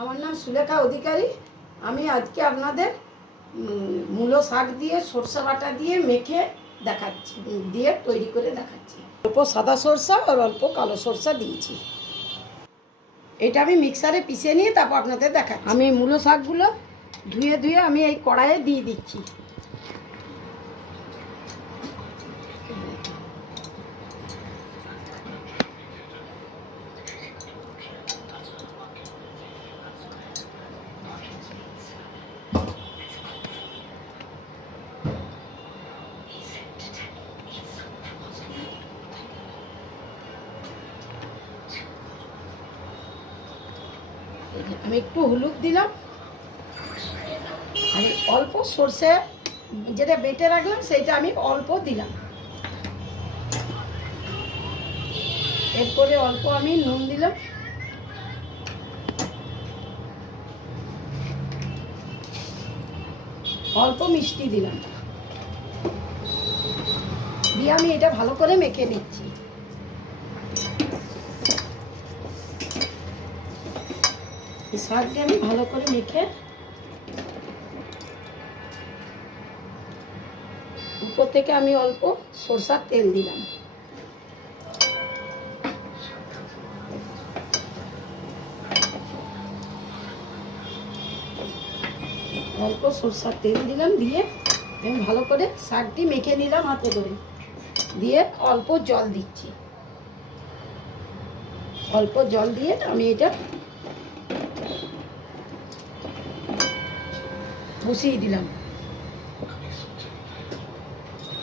আমার নাম সুলেখা অধিকারী। আমি আজকে আপনাদের মূলো শাক দিয়ে সরষে বাটা দিয়ে মেখে দেখাচ্ছি, দিয়ে তৈরি করে দেখাচ্ছি। অল্প সাদা সরষা আর অল্প কালো সরষা দিয়েছি। এটা আমি মিক্সারে পিষে নিয়ে তারপর আপনাদের দেখাচ্ছি। আমি মূলো শাকগুলো ধুয়ে আমি এই কড়াইয়ে দিয়ে দিচ্ছি। আমি একটু হলুদ দিলাম আর অল্প সর্ষে যেটা বেটে রাখলাম সেটা আমি অল্প দিলাম। এরপরে অল্প আমি নুন দিলাম, অল্প মিষ্টি দিলাম, দিয়ে আমি এটা ভালো করে মেখে নিচ্ছি। এই শাকটা আমি ভালো করে মেখে উপর থেকে আমি অল্প সরষার তেল দিলাম। অল্প সরষার তেল দিলাম, দিয়ে আমি ভালো করে শাকটি মেখে নিলাম হাতে করে, দিয়ে অল্প জল দিচ্ছি। অল্প জল দিয়ে আমি এটা বসিয়ে দিলাম,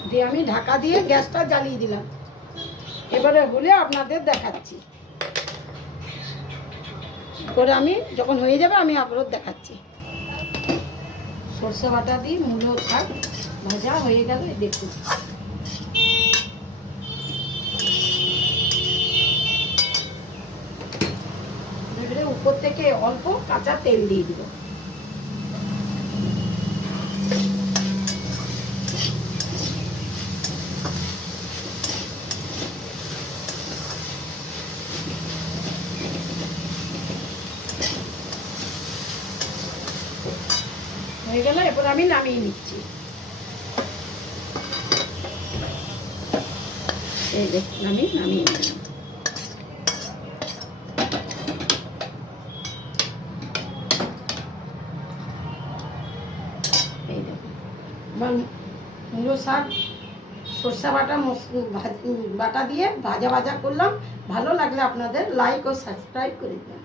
দিয়ে আমি ঢাকা দিয়ে গ্যাসটা জ্বালিয়ে দিলাম। এবারে হলে আপনাদের দেখাচ্ছি, করে আমি যখন হয়ে যাবে আমি আপনাদের দেখাচ্ছি। সরষে বাটা দিয়ে মূলো শাক ভাজা হয়ে গেল, দেখুন। এবারে উপর থেকে অল্প কাঁচা তেল দিয়ে দিব। হয়ে গেল, এরপর আমি নামিয়ে নিচ্ছি। এই দেখুন আমি নামিয়ে নিলাম। এই দেখুন আমার মূলো শাক সরষে বাটা বাটা দিয়ে ভাজা করলাম। ভালো লাগলে আপনাদের লাইক ও সাবস্ক্রাইব করে দিন।